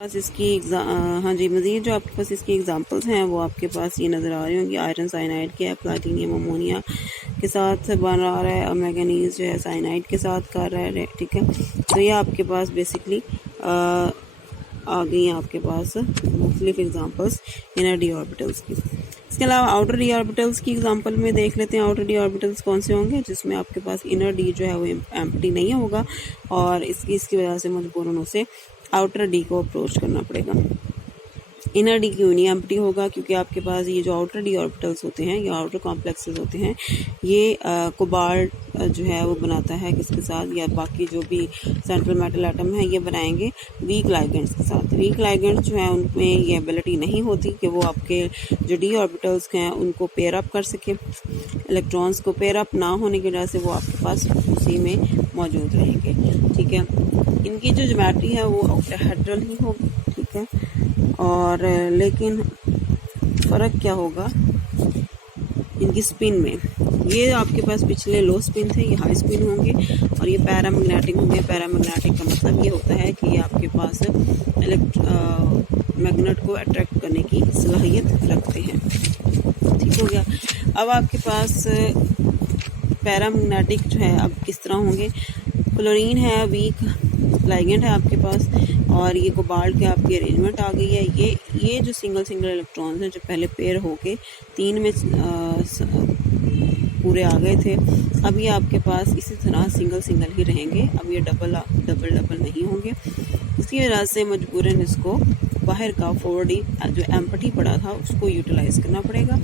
पास इसकी हाँ जी, मज़ीद जो आपके पास इसकी एग्जांपल्स हैं वो आपके पास ये नज़र आ रही होंगी। आयरन साइनाइड के है, प्लैटिनियम अमोनिया के साथ बन रहा है और मैंगनीज जो है साइनाइड के साथ कर रहा है, ठीक है। तो ये आपके पास बेसिकली आ गई हैं आपके पास मुख्तलिफ एग्जांपल्स इनर डी ऑर्बिटल्स की। इसके अलावा आउटर डी ऑर्बिटल्स की एग्जांपल में देख लेते हैं। आउटर डी ऑर्बिटल्स कौन से होंगे जिसमें आपके पास इनर डी जो है वो एम्प्टी नहीं होगा और इसकी वजह से मजबूरन उसे आउटर डी को अप्रोच करना पड़ेगा। इनर डी क्यों नहीं एम्प्टी होगा? क्योंकि आपके पास ये जो आउटर डी ऑर्बिटल्स होते हैं या आउटर कॉम्प्लेक्सेस होते हैं ये कोबाल्ट जो है वो बनाता है किसके साथ, या बाकी जो भी सेंट्रल मेटल एटम है ये बनाएंगे वीक लाइगेंड्स के साथ। वीक लाइगेंड्स जो है उनमें ये एबिलिटी नहीं होती कि वो आपके जो डी ऑर्बिटल्स हैं उनको पेयर अप कर सके। इलेक्ट्रॉन्स को पेयर अप ना होने की वजह से वो आपके पास उसी में मौजूद रहेंगे, ठीक है। इनकी जो ज्योमेट्री है वो ऑक्टाहेड्रल ही होगी, ठीक है। और लेकिन फ़र्क क्या होगा इनकी स्पिन में? ये आपके पास पिछले लो स्पिन थे, ये हाई स्पिन होंगे और ये पैरामैग्नेटिक होंगे। पैरामैग्नेटिक का मतलब ये होता है कि ये आपके पास मैग्नेट को अट्रैक्ट करने की सलाहियत रखते हैं, ठीक हो गया। अब आपके पास पैरामैग्नेटिक जो है अब किस तरह होंगे? क्लोरीन है, वीक लाइगेंड है आपके पास, और ये कोबाल्ट के आपकी अरेंजमेंट आ गई है। ये जो सिंगल इलेक्ट्रॉन्स हैं जो पहले पेयर होके 3 में पूरे आ गए थे, अब ये आपके पास इसी तरह सिंगल ही रहेंगे। अब ये डबल नहीं होंगे। इसकी वजह से मजबूरन इसको बाहर का 4D जो एम्प्टी पड़ा था उसको यूटिलाइज़ करना पड़ेगा।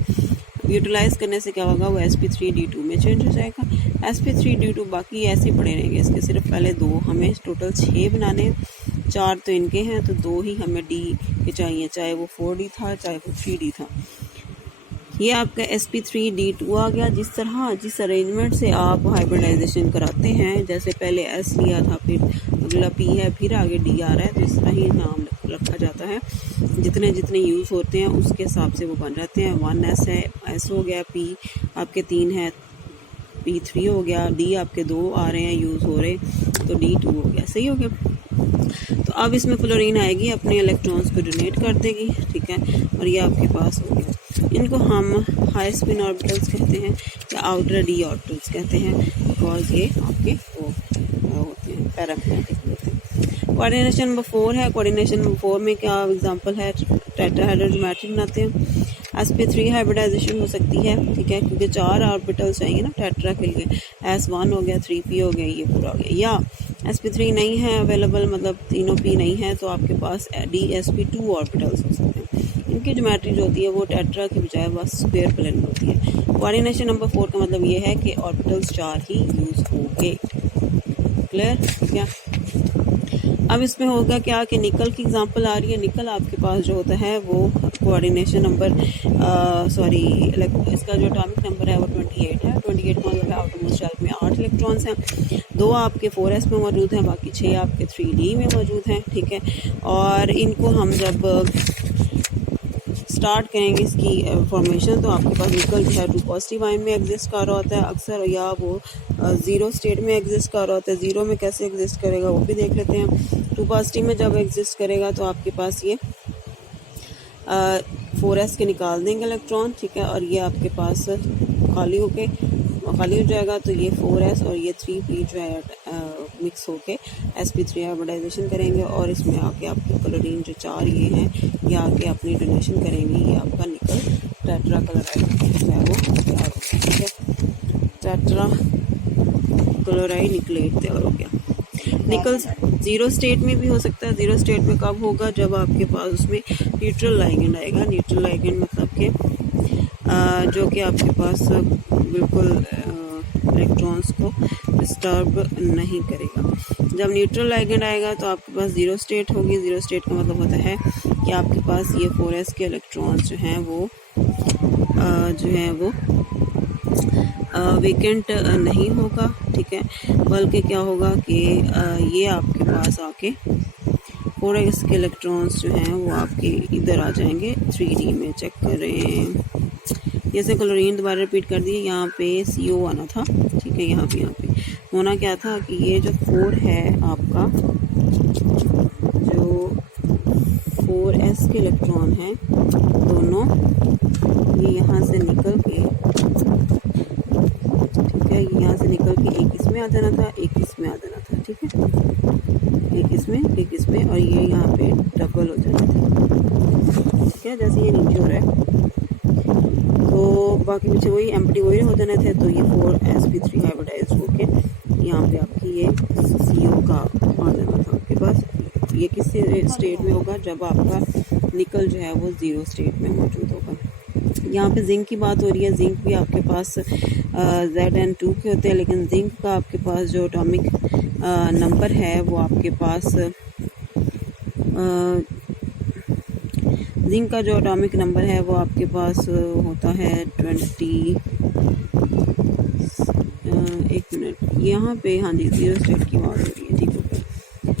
यूटिलाइज़ करने से क्या होगा, वो sp3d2 में चेंज हो जाएगा। sp3d2 बाकी ऐसे पड़े रहेंगे, इसके सिर्फ पहले 2 हमें टोटल 6 बनाने, 4 तो इनके हैं तो 2 ही हमें डी के चाहिए, चाहे वो 4D था चाहे वो 3D था। ये आपका sp3d2 आ गया। जिस अरेंजमेंट से आप हाइब्रिडाइजेशन कराते हैं, जैसे पहले s लिया था, फिर अगला p है, फिर आगे d आ रहा है, तो इस तरह ही नाम रखा जाता है। जितने यूज़ होते हैं उसके हिसाब से वो बन जाते हैं। 1s है, s हो गया, p आपके 3 है, p3 हो गया, d आपके 2 आ रहे हैं यूज़ हो रहे, तो d2 हो गया, सही हो गया। तो अब इसमें क्लोरीन आएगी, अपने इलेक्ट्रॉन्स को डोनेट कर देगी, ठीक है, और ये आपके पास हो गया। इनको हम हाई स्पिन ऑर्बिटल्स कहते हैं या आउटर डी ऑर्बिटल्स कहते हैं, बिकॉज ये आपके वो होते हैं पैरामैग्नेटिक होते हैं। कोऑर्डिनेशन नंबर 4 है। कोऑर्डिनेशन नंबर 4 में क्या एग्जांपल है? टेट्राहेड्रल ज्योमेट्री बनाते हैं। sp3 हाइब्रिडाइजेशन हो सकती है, ठीक है, क्योंकि 4 ऑर्बिटल्स चाहिए ना टेट्रा के लिए। s1 हो गया, 3p हो गया, ये पूरा हो गया। या sp3 नहीं है अवेलेबल, मतलब तीनों p नहीं है, तो आपके पास dsp2 ऑर्बिटल्स हो सकते हैं। इनकी ज्योमेट्री जो होती है वो टेट्रा की बजाय बस स्क्वायर प्लेन होती है। कोऑर्डिनेशन नंबर 4 का मतलब ये है कि ऑर्बिटल्स 4 ही यूज़ होंगे। क्लियर क्या? अब इसमें होगा क्या कि निकल की एग्जांपल आ रही है। निकल आपके पास जो होता है वो कोऑर्डिनेशन नंबर इसका जो एटॉमिक नंबर है वो 28 है। 28 का मतलब है आउटरमोस्ट शेल में 8 इलेक्ट्रॉन्स हैं, 2 आपके 4s में मौजूद हैं, बाकी 6 आपके 3d में मौजूद हैं, ठीक है। और इनको हम जब स्टार्ट करेंगे इसकी फॉर्मेशन, तो आपके पास निकल जो है 2 पॉजिटिव आयन में एग्जिस्ट कर रहा होता है अक्सर, या वो 0 स्टेट में एग्जिस्ट कर रहा होता है। 0 में कैसे एग्जिस्ट करेगा वो भी देख लेते हैं। 2 पॉजिटिव में जब एग्जिस्ट करेगा तो आपके पास ये 4s के निकाल देंगे इलेक्ट्रॉन, ठीक है, और ये आपके पास खाली हो जाएगा, तो ये 4s और ये 3p जो है मिक्स होके sp3 हाइब्रिडाइजेशन करेंगे और इसमें आके आपके क्लोरीन जो 4 ये हैं ये आके अपनी डोनेशन करेंगे। ये आपका निकल टेट्रा क्लोराइड जो है वो तैयार हो गया, ठीक है। टेट्रा क्लोराइड निकलेट तैयार हो गया। निकल 0 स्टेट में भी हो सकता है। 0 स्टेट में कब होगा? जब आपके पास उसमें न्यूट्रल लाइगेंड आएगा। न्यूट्रल लाइगेंड मतलब कि जो कि आपके पास बिल्कुल इलेक्ट्रॉन्स को डिस्टर्ब नहीं करेगा। जब न्यूट्रल लाइगेंड आएगा तो आपके पास 0 स्टेट होगी। 0 स्टेट का मतलब होता है कि आपके पास ये 4s के इलेक्ट्रॉन्स जो हैं वो वेकेंट नहीं होगा, ठीक है, बल्कि क्या होगा कि ये आपके पास आके 4s के इलेक्ट्रॉन्स जो हैं वो आपके इधर आ जाएंगे 3d में। चेक कर रहे हैं, जैसे क्लोरीन दोबारा रिपीट कर दिए, यहाँ पे CO आना था, ठीक है। यहाँ पे होना क्या था कि ये जो 4 है आपका, जो 4s के इलेक्ट्रॉन हैं दोनों, ये यहाँ से निकल के, ठीक है, ये यहाँ से निकल के एक इसमें आ जाना था, एक इसमें आ जाना था, ठीक है, एक इसमें और ये यहाँ पे डबल हो जाना था, ठीक है, जैसे ये नीचे हो रहा है। तो बाकी पीछे वही एम्प्टी वही हो जाने थे। तो ये 4sp3 हाइब्रिडाइज होके यहाँ पे आपकी ये CO का आ जाना था आपके पास। ये किस स्टेट में होगा, जब आपका निकल जो है वो 0 स्टेट में मौजूद होगा। यहाँ पे जिंक की बात हो रही है। जिंक भी आपके पास Zn2 के होते हैं, लेकिन जिंक का आपके पास जो एटॉमिक नंबर है वो आपके पास जिंक का जो एटॉमिक नंबर है वो आपके पास होता है 20, एक मिनट, यहाँ पे हाँ जी 0 स्टेट की बात हो रही है, ठीक है।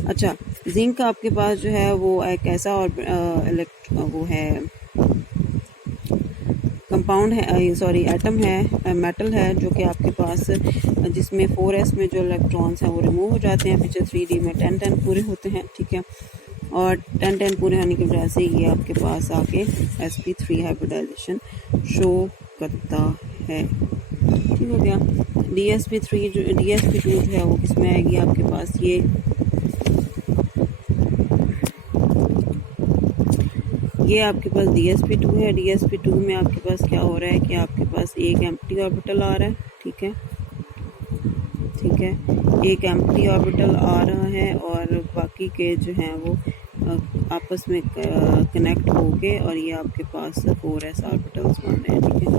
अच्छा, जिंक का आपके पास जो है वो एक ऐसा और वो है कंपाउंड है, सॉरी एटम है, मेटल है, जो कि आपके पास जिसमें 4s में जो इलेक्ट्रॉन्स हैं वो रिमूव हो जाते हैं, पीछे 3d में 10-10 पूरे होते हैं, ठीक है। और 10-10 पूरे होने की वजह से ये आपके पास आके sp3 हाइब्रिडाइजेशन शो करता है, ठीक हो गया। dsp2 जो है वो किस में आएगी आपके पास, ये आपके पास dsp2 है। dsp2 में आपके पास क्या हो रहा है कि आपके पास एक एम्प्टी ऑर्बिटल आ रहा है, ठीक है, एक एम्प्टी ऑर्बिटल आ रहा है और बाकी के जो हैं वो आपस में कनेक्ट हो गए और ये आपके पास 4s ऑर्बिटल्स बन रहे हैं, ठीक है।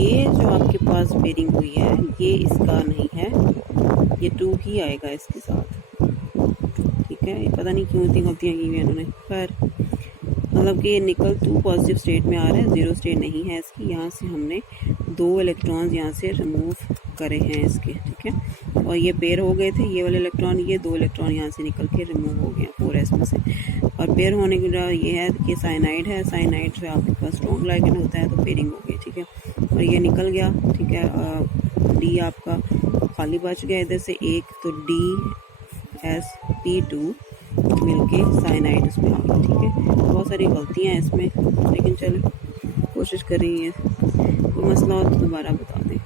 ये जो आपके पास पेयरिंग हुई है ये इसका नहीं है, ये 2 ही आएगा इसके साथ, ठीक है। ये पता नहीं क्यों इतनी गलतियाँ की हुई हैं इन्होंने, पर मतलब कि ये निकल 2 पॉजिटिव स्टेट में आ रहा है, 0 स्टेट नहीं है इसकी। यहाँ से हमने 2 इलेक्ट्रॉन्स यहाँ से रिमूव करे हैं इसके, ठीक है, और ये पेयर हो गए थे, ये वाले इलेक्ट्रॉन, ये 2 इलेक्ट्रॉन यहाँ से निकल के रिमूव हो गए 4s में से। और पेयर होने की वजह ये है कि साइनाइड है, साइनाइड से आपके पास स्ट्रॉन्ग लाइगेंड होता है, तो पेयरिंग हो गई, ठीक है। और ये निकल गया, ठीक है, D आपका खाली बच गया इधर से एक, तो dsp2 मिलके साइनाइड उसमें आ गया, ठीक है। बहुत सारी गलतियाँ हैं इसमें, लेकिन चलो कोशिश कर रही है, कोई मसला हो तो दोबारा बता दें।